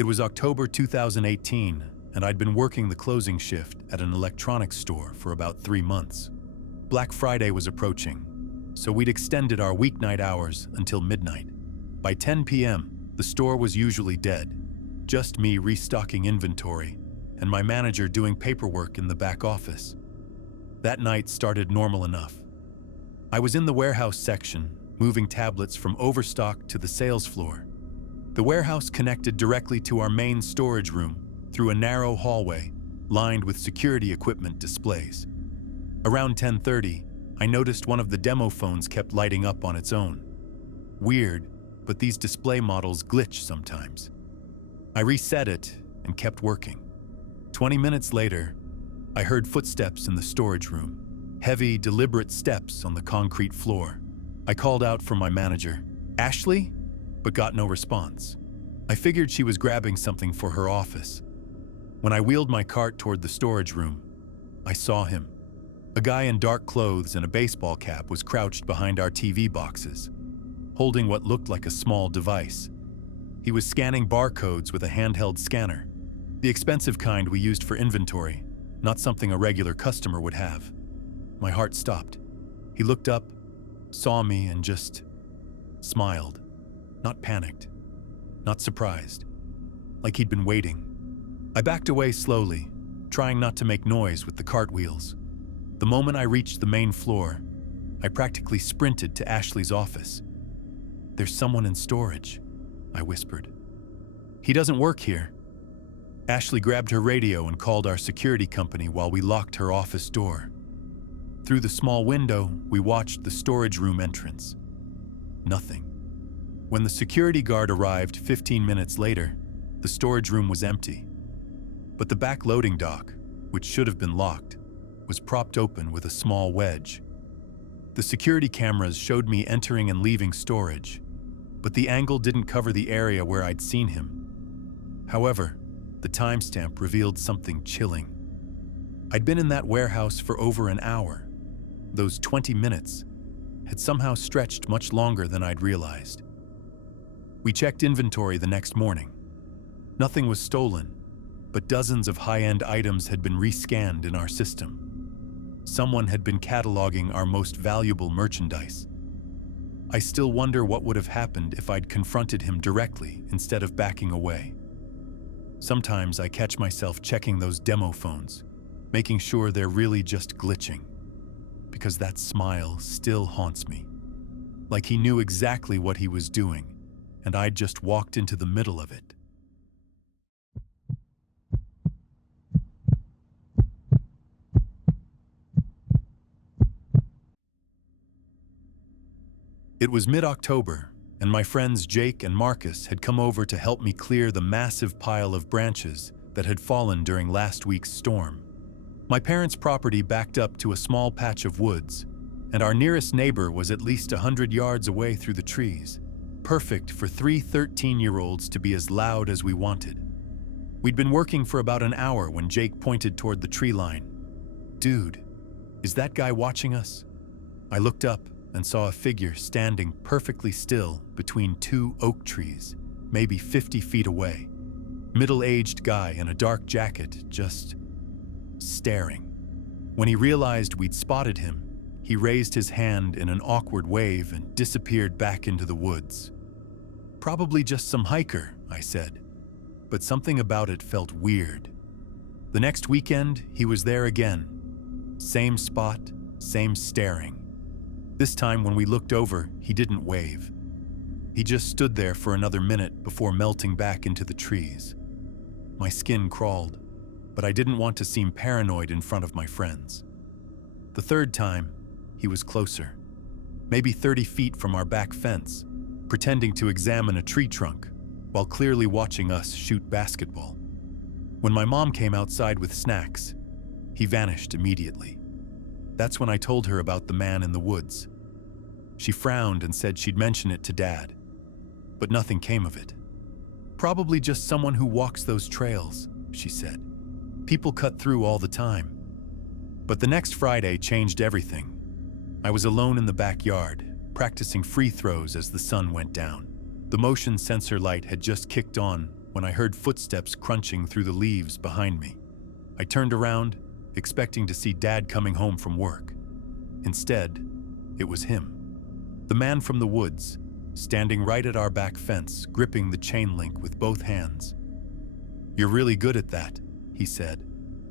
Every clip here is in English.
It was October 2018, and I'd been working the closing shift at an electronics store for about 3 months. Black Friday was approaching, so we'd extended our weeknight hours until midnight. By 10 p.m., the store was usually dead, just me restocking inventory and my manager doing paperwork in the back office. That night started normal enough. I was in the warehouse section, moving tablets from overstock to the sales floor. The warehouse connected directly to our main storage room through a narrow hallway lined with security equipment displays. Around 10:30, I noticed one of the demo phones kept lighting up on its own. Weird, but these display models glitch sometimes. I reset it and kept working. 20 minutes later, I heard footsteps in the storage room, heavy, deliberate steps on the concrete floor. I called out for my manager, "Ashley?" but got no response. I figured she was grabbing something for her office. When I wheeled my cart toward the storage room, I saw him. A guy in dark clothes and a baseball cap was crouched behind our TV boxes, holding what looked like a small device. He was scanning barcodes with a handheld scanner, the expensive kind we used for inventory, not something a regular customer would have. My heart stopped. He looked up, saw me, and just smiled. Not panicked, not surprised, like he'd been waiting. I backed away slowly, trying not to make noise with the cartwheels. The moment I reached the main floor, I practically sprinted to Ashley's office. "There's someone in storage," I whispered. "He doesn't work here." Ashley grabbed her radio and called our security company while we locked her office door. Through the small window, we watched the storage room entrance. Nothing. When the security guard arrived 15 minutes later, the storage room was empty. But the back loading dock, which should have been locked, was propped open with a small wedge. The security cameras showed me entering and leaving storage, but the angle didn't cover the area where I'd seen him. However, the timestamp revealed something chilling. I'd been in that warehouse for over an hour. Those 20 minutes had somehow stretched much longer than I'd realized. We checked inventory the next morning. Nothing was stolen, but dozens of high-end items had been rescanned in our system. Someone had been cataloging our most valuable merchandise. I still wonder what would have happened if I'd confronted him directly instead of backing away. Sometimes I catch myself checking those demo phones, making sure they're really just glitching, because that smile still haunts me. Like he knew exactly what he was doing, and I'd just walked into the middle of it. It was mid-October, and my friends Jake and Marcus had come over to help me clear the massive pile of branches that had fallen during last week's storm. My parents' property backed up to a small patch of woods, and our nearest neighbor was at least 100 yards away through the trees, perfect for 3 13-year-olds to be as loud as we wanted. We'd been working for about an hour when Jake pointed toward the tree line. "Dude, is that guy watching us?" I looked up and saw a figure standing perfectly still between 2 oak trees, maybe 50 feet away. Middle-aged guy in a dark jacket, just staring. When he realized we'd spotted him, he raised his hand in an awkward wave and disappeared back into the woods. "Probably just some hiker," I said, but something about it felt weird. The next weekend, he was there again. Same spot, same staring. This time when we looked over, he didn't wave. He just stood there for another minute before melting back into the trees. My skin crawled, but I didn't want to seem paranoid in front of my friends. The third time, he was closer, maybe 30 feet from our back fence, pretending to examine a tree trunk while clearly watching us shoot basketball. When my mom came outside with snacks, he vanished immediately. That's when I told her about the man in the woods. She frowned and said she'd mention it to Dad, but nothing came of it. "Probably just someone who walks those trails," she said. "People cut through all the time." But the next Friday changed everything. I was alone in the backyard, practicing free throws as the sun went down. The motion sensor light had just kicked on, when I heard footsteps crunching through the leaves behind me. I turned around, expecting to see Dad coming home from work. Instead, it was him. The man from the woods, standing right at our back fence, gripping the chain link with both hands. "You're really good at that," he said,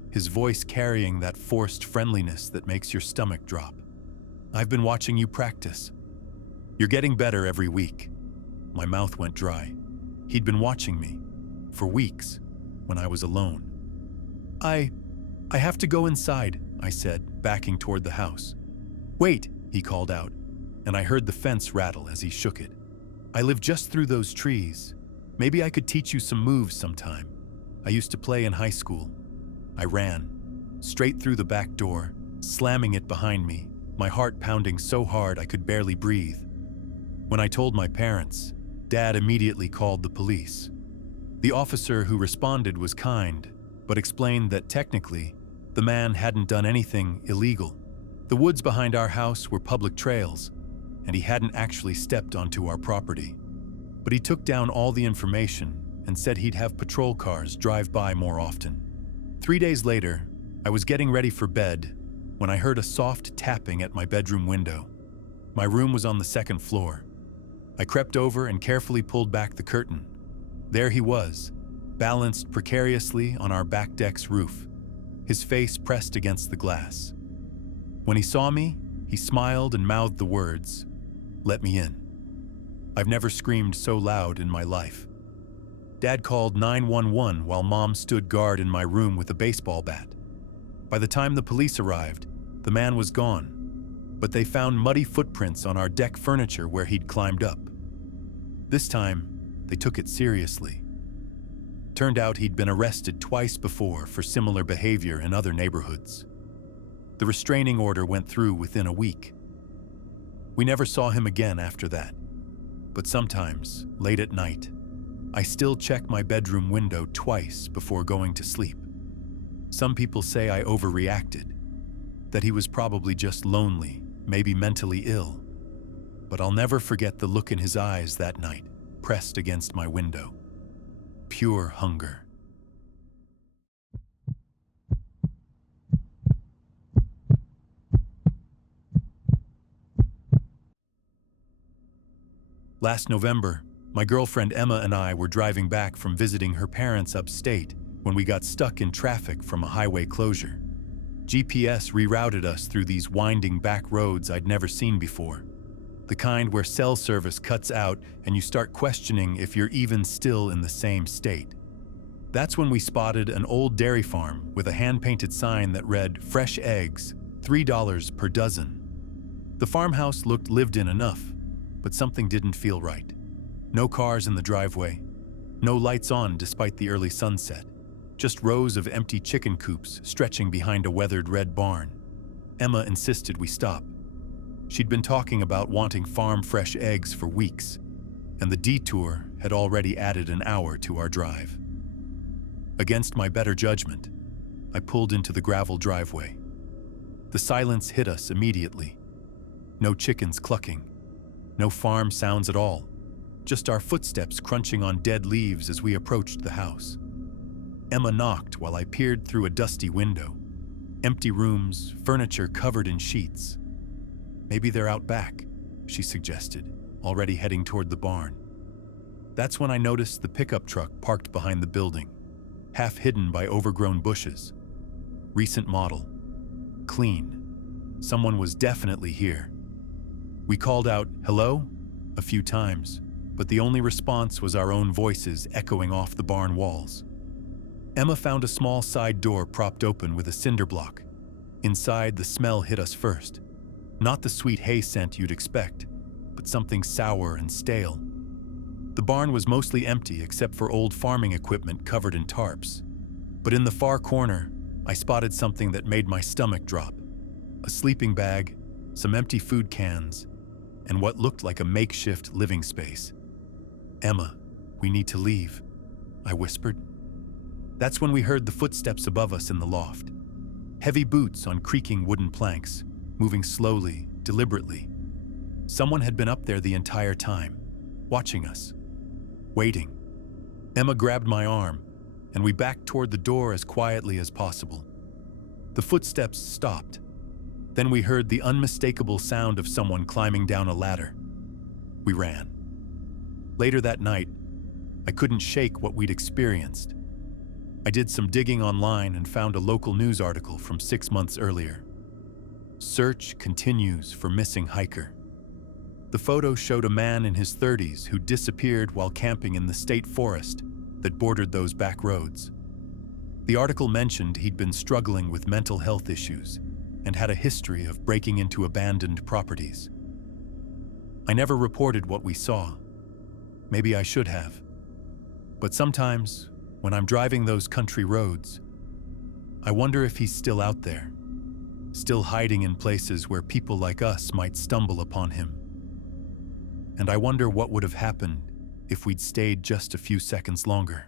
his voice carrying that forced friendliness that makes your stomach drop. "I've been watching you practice. You're getting better every week." My mouth went dry. He'd been watching me, for weeks, when I was alone. I have to go inside," I said, backing toward the house. "Wait," he called out, and I heard the fence rattle as he shook it. "I live just through those trees. Maybe I could teach you some moves sometime. I used to play in high school." I ran, straight through the back door, slamming it behind me, my heart pounding so hard I could barely breathe. When I told my parents, Dad immediately called the police. The officer who responded was kind, but explained that technically, the man hadn't done anything illegal. The woods behind our house were public trails, and he hadn't actually stepped onto our property. But he took down all the information and said he'd have patrol cars drive by more often. 3 days later, I was getting ready for bed when I heard a soft tapping at my bedroom window. My room was on the second floor. I crept over and carefully pulled back the curtain. There he was, balanced precariously on our back deck's roof, his face pressed against the glass. When he saw me, he smiled and mouthed the words, "Let me in." I've never screamed so loud in my life. Dad called 911 while Mom stood guard in my room with a baseball bat. By the time the police arrived, the man was gone, but they found muddy footprints on our deck furniture where he'd climbed up. This time, they took it seriously. Turned out he'd been arrested twice before for similar behavior in other neighborhoods. The restraining order went through within a week. We never saw him again after that. But sometimes, late at night, I still check my bedroom window twice before going to sleep. Some people say I overreacted, that he was probably just lonely, maybe mentally ill. But I'll never forget the look in his eyes that night, pressed against my window. Pure hunger. Last November, my girlfriend Emma and I were driving back from visiting her parents upstate when we got stuck in traffic from a highway closure. GPS rerouted us through these winding back roads I'd never seen before. The kind where cell service cuts out and you start questioning if you're even still in the same state. That's when we spotted an old dairy farm with a hand-painted sign that read, "Fresh eggs, $3 per dozen." The farmhouse looked lived in enough, but something didn't feel right. No cars in the driveway, no lights on despite the early sunset, just rows of empty chicken coops stretching behind a weathered red barn. Emma insisted we stop. She'd been talking about wanting farm-fresh eggs for weeks, and the detour had already added an hour to our drive. Against my better judgment, I pulled into the gravel driveway. The silence hit us immediately. No chickens clucking, no farm sounds at all, just our footsteps crunching on dead leaves as we approached the house. Emma knocked while I peered through a dusty window. Empty rooms, furniture covered in sheets. "Maybe they're out back," she suggested, already heading toward the barn. That's when I noticed the pickup truck parked behind the building, half hidden by overgrown bushes. Recent model. Clean. Someone was definitely here. We called out, "Hello?" a few times, but the only response was our own voices echoing off the barn walls. Emma found a small side door propped open with a cinder block. Inside, the smell hit us first. Not the sweet hay scent you'd expect, but something sour and stale. The barn was mostly empty except for old farming equipment covered in tarps. But in the far corner, I spotted something that made my stomach drop. A sleeping bag, some empty food cans, and what looked like a makeshift living space. "Emma, we need to leave," I whispered. That's when we heard the footsteps above us in the loft. Heavy boots on creaking wooden planks, moving slowly, deliberately. Someone had been up there the entire time, watching us, waiting. Emma grabbed my arm, and we backed toward the door as quietly as possible. The footsteps stopped. Then we heard the unmistakable sound of someone climbing down a ladder. We ran. Later that night, I couldn't shake what we'd experienced. I did some digging online and found a local news article from 6 months earlier. Search continues for missing hiker. The photo showed a man in his 30s who disappeared while camping in the state forest that bordered those back roads. The article mentioned he'd been struggling with mental health issues and had a history of breaking into abandoned properties. I never reported what we saw. Maybe I should have. But sometimes, when I'm driving those country roads, I wonder if he's still out there, still hiding in places where people like us might stumble upon him. And I wonder what would have happened if we'd stayed just a few seconds longer.